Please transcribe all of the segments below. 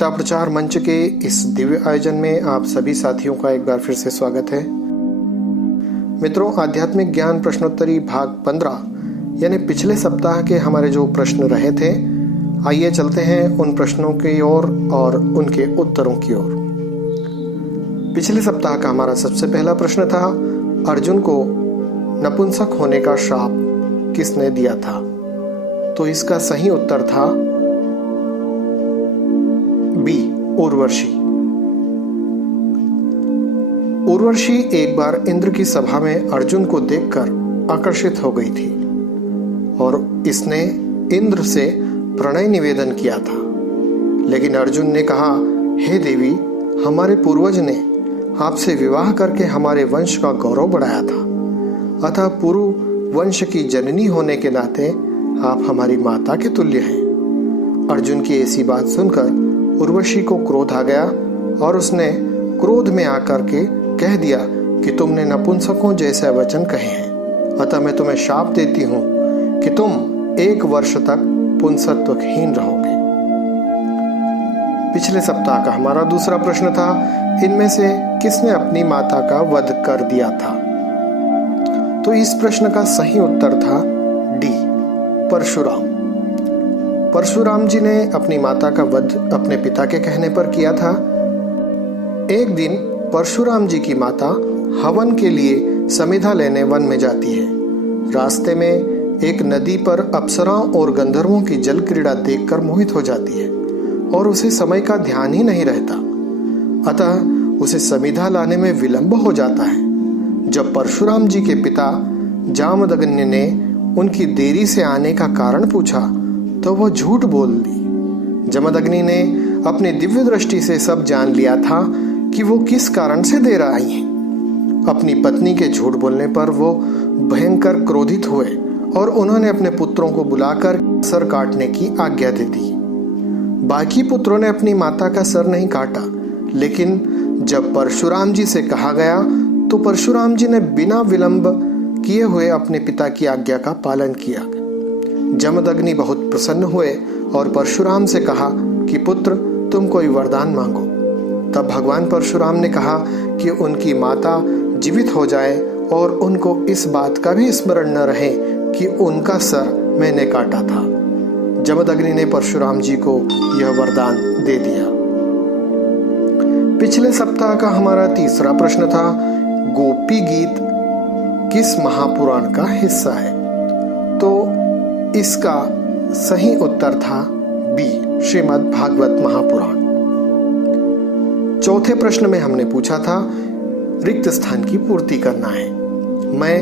गीता प्रचार मंच के इस दिव्य आयोजन में आप सभी साथियों का एक बार फिर से स्वागत है। मित्रों, आध्यात्मिक ज्ञान प्रश्नोत्तरी भाग 15 यानी पिछले सप्ताह के हमारे जो प्रश्न रहे थे, आइए चलते हैं उन प्रश्नों की ओर और उनके उत्तरों की ओर। पिछले सप्ताह का हमारा सबसे पहला प्रश्न था, अर्जुन को नपुंसक होने का श्राप किसने दिया था? तो इसका सही उत्तर था बी, उर्वशी। उर्वशी एक बार इंद्र की सभा में अर्जुन को देखकर आकर्षित हो गई थी और इसने इंद्र से प्रणय निवेदन किया था। लेकिन अर्जुन ने कहा, हे देवी, हमारे पूर्वज ने आपसे विवाह करके हमारे वंश का गौरव बढ़ाया था, अतः पुरु वंश की जननी होने के नाते आप हमारी माता के तुल्य हैं। अर्जुन की ऐसी बात सुनकर उर्वशी को क्रोध आ गया और उसने क्रोध में आकर के कह दिया कि तुमने नपुंसकों जैसे वचन कहे हैं, अतः मैं तुम्हें शाप देती हूं कि तुम 1 वर्ष तक पुंसत्वहीन रहोगे। पिछले सप्ताह का हमारा दूसरा प्रश्न था, इनमें से किसने अपनी माता का वध कर दिया था? तो इस प्रश्न का सही उत्तर था डी, परशुराम। परशुराम जी ने अपनी माता का वध अपने पिता के कहने पर किया था। एक दिन परशुराम जी की माता हवन के लिए समिधा लेने वन में जाती है। रास्ते में एक नदी पर अप्सराओं और गंधर्वों की जल क्रीड़ा देखकर मोहित हो जाती है और उसे समय का ध्यान ही नहीं रहता, अतः उसे समिधा लाने में विलंब हो जाता है। जब परशुराम जी के पिता जामदग्नि ने उनकी देरी से आने का कारण पूछा तो वह झूठ बोल दी। जमदग्नि ने अपनी दिव्य दृष्टि से सब जान लिया था कि वो किस कारण से देर आई हैं। अपनी पत्नी के झूठ बोलने पर वो भयंकर क्रोधित हुए और उन्होंने अपने पुत्रों को बुलाकर सर काटने की आज्ञा दे दी। बाकी पुत्रों ने अपनी माता का सर नहीं काटा, लेकिन जब परशुराम जी से कहा गया तो परशुराम जी ने बिना विलंब किए हुए अपने पिता की आज्ञा का पालन किया। जमदग्नि बहुत प्रसन्न हुए और परशुराम से कहा कि पुत्र, तुम कोई वरदान मांगो। तब भगवान परशुराम ने कहा कि उनकी माता जीवित हो जाए और उनको इस बात का भी स्मरण न रहे कि उनका सर मैंने काटा था। जमदग्नि ने परशुराम जी को यह वरदान दे दिया। पिछले सप्ताह का हमारा तीसरा प्रश्न था, गोपी गीत किस महापुराण का हिस्सा है? तो इसका सही उत्तर था बी, श्रीमद् भागवत महापुराण। चौथे प्रश्न में हमने पूछा था, रिक्त स्थान की पूर्ति करना है। मैं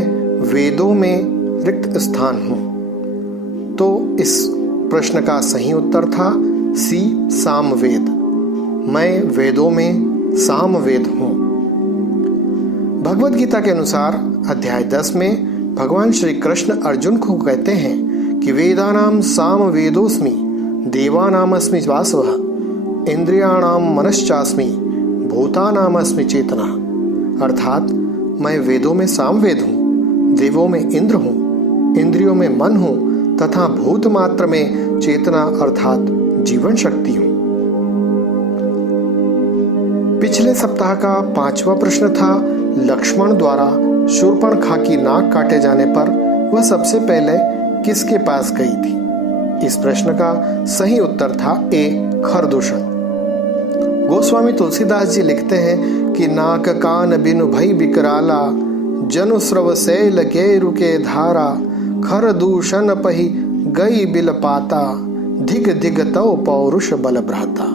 वेदों में रिक्त स्थान हूं। तो इस प्रश्न का सही उत्तर था सी, सामवेद। मैं वेदों में सामवेद हूं। भगवद गीता के अनुसार अध्याय 10 में भगवान श्री कृष्ण अर्जुन को कहते हैं कि वेदानाम सामवेदोस्मि, देवानामस्मि वासवः, इंद्रियाणाम मनश्चास्मि, भूतानामस्मि चेतना। अर्थात मैं वेदों में सामवेद हूँ, देवों में इंद्र हूँ, इंद्रियों में मन हूँ तथा भूत मात्र में चेतना अर्थात जीवन शक्ति हूँ। पिछले सप्ताह का 5वां प्रश्न था, लक्ष्मण द्वारा शूर्पणखा की नाक काटे जाने पर वह सबसे पहले किसके पास गई थी? इस प्रश्न का सही उत्तर था ए, खरदूषण। गोस्वामी तुलसीदास जी लिखते हैं कि नाक कान बिनु भई विकराला, जनु स्रव सैल के रुके धारा, खरदूषण पही गई बिल पाता, धिग धिग तव पौरुष बल भ्राता।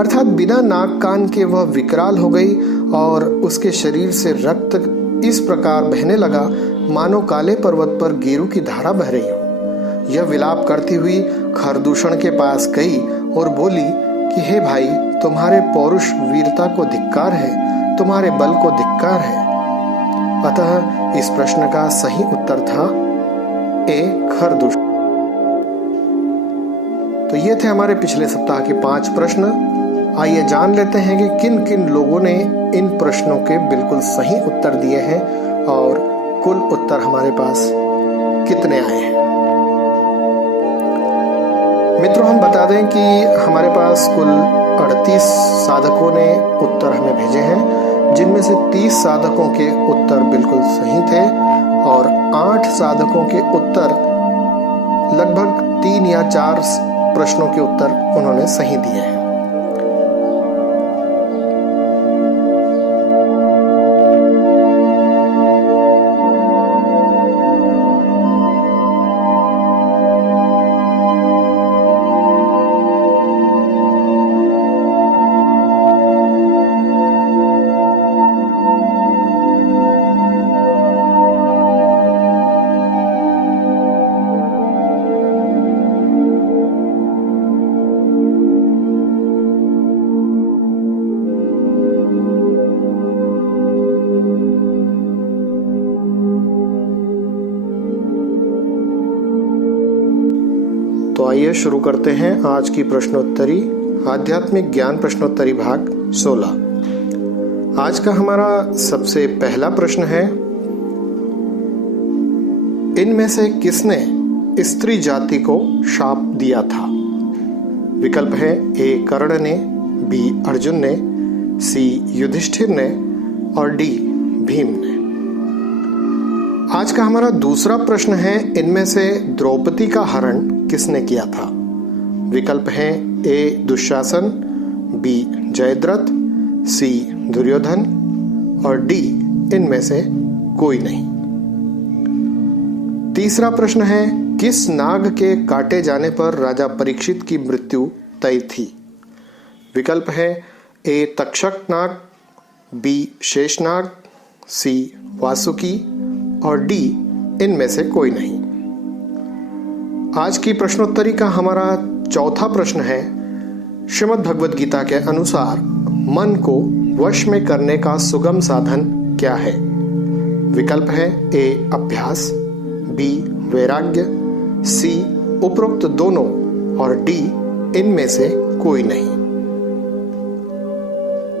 अर्थात बिना नाक कान के वह विकराल हो गई और उसके शरीर से रक्त इस प्रकार बहने लगा मानो काले पर्वत पर गेरू की धारा बह रही हो। यह विलाप करती हुई खरदूषण के पास गई और बोली कि हे भाई, तुम्हारे पौरुष वीरता को धिक्कार है, तुम्हारे बल को धिक्कार है। अतः इस प्रश्न का सही उत्तर था ए, खरदूषण। तो ये थे हमारे पिछले सप्ताह के 5 प्रश्न। आइए जान लेते हैं कि किन किन लोगों ने इन प्रश्नों के बिल्कुल सही उत्तर दिए हैं और कुल उत्तर हमारे पास कितने आए हैं। मित्रों, हम बता दें कि हमारे पास कुल 38 साधकों ने उत्तर हमें भेजे हैं, जिनमें से 30 साधकों के उत्तर बिल्कुल सही थे और 8 साधकों के उत्तर लगभग 3 या 4 प्रश्नों के उत्तर उन्होंने सही दिए हैं। तो आइए शुरू करते हैं आज की प्रश्नोत्तरी आध्यात्मिक ज्ञान प्रश्नोत्तरी भाग 16। आज का हमारा सबसे पहला प्रश्न है, इनमें से किसने स्त्री जाति को शाप दिया था? विकल्प है ए कर्ण ने, बी अर्जुन ने, सी युधिष्ठिर ने और डी भीम ने। आज का हमारा दूसरा प्रश्न है, इनमें से द्रौपदी का हरण किसने किया था? विकल्प हैं ए दुशासन, बी जयद्रथ, सी दुर्योधन और डी इनमें से कोई नहीं। तीसरा प्रश्न है, किस नाग के काटे जाने पर राजा परीक्षित की मृत्यु तय थी? विकल्प है ए तक्षक नाग, बी शेषनाग, सी वासुकी और डी इनमें से कोई नहीं। आज की प्रश्नोत्तरी का हमारा चौथा प्रश्न है, श्रीमद् भगवद गीता के अनुसार मन को वश में करने का सुगम साधन क्या है? विकल्प है ए अभ्यास, बी वैराग्य, सी उपरोक्त दोनों और डी इनमें से कोई नहीं।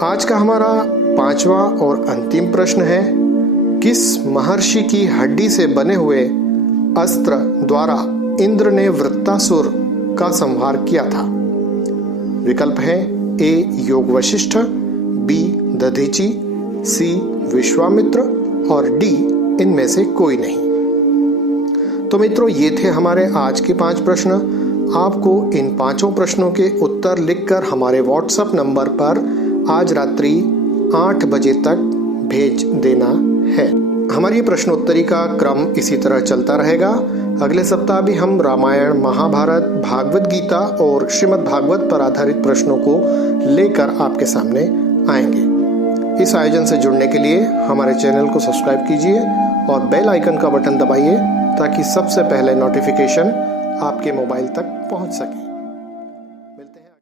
आज का हमारा पांचवा और अंतिम प्रश्न है, किस महर्षि की हड्डी से बने हुए अस्त्र द्वारा इंद्र ने वृत्तासुर का संहार किया था? विकल्प है ए योग वशिष्ठ, बी दधीची, सी विश्वामित्र और डी इनमें से कोई नहीं। तो मित्रों, ये थे हमारे आज के 5 प्रश्न। आपको इन 5 प्रश्नों के उत्तर लिखकर हमारे व्हाट्सएप नंबर पर आज रात्रि 8 बजे तक भेज देना है। हमारी प्रश्नोत्तरी का क्रम इसी तरह चलता रहेगा। अगले सप्ताह भी हम रामायण, महाभारत, भागवत गीता और श्रीमद् भागवत पर आधारित प्रश्नों को लेकर आपके सामने आएंगे। इस आयोजन से जुड़ने के लिए हमारे चैनल को सब्सक्राइब कीजिए और बेल आइकन का बटन दबाइए ताकि सबसे पहले नोटिफिकेशन आपके मोबाइल तक पहुंच सके।